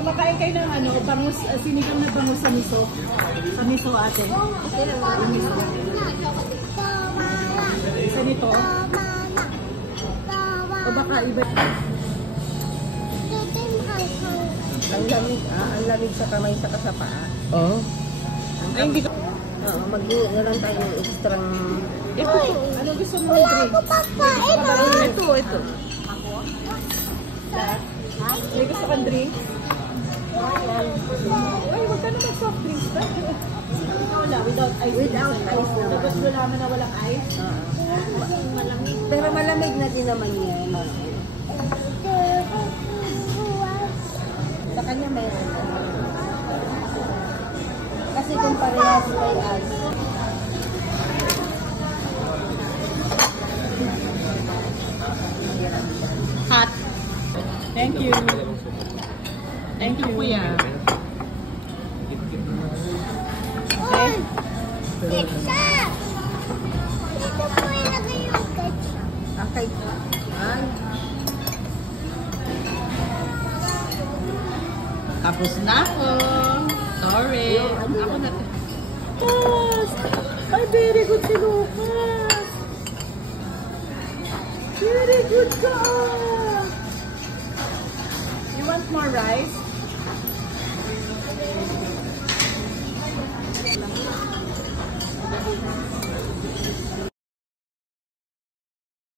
Kumakain kayo ng ano, bangus, sinigang na bangus sa miso. Sa miso ate. Isa nito. O baka iba. Ang lamig sa kamay sa kasapaa. Oo. Ay, hindi ko. Oo, mag-iwi na lang tayo ng extrang... Ito, ano gusto mo ng drink? Ito. May gusto kang drink? Ay, wag ka naman soft drinks ba? Wala, without ice. Without ice naman. Tapos wala na walang ice? Malamig. Pero malamig na din naman yan. Sa kanya mayroon. Kasi kung parehas may ice. Hot. Thank you. Thank you, kuya. Okay. Ketchup! Dito po ilagay yung ketchup. Okay. Ay. Tapos na ako. Sorry. Ako na. Lucas! Ay, very good si Lucas. Very good ka. You want more rice?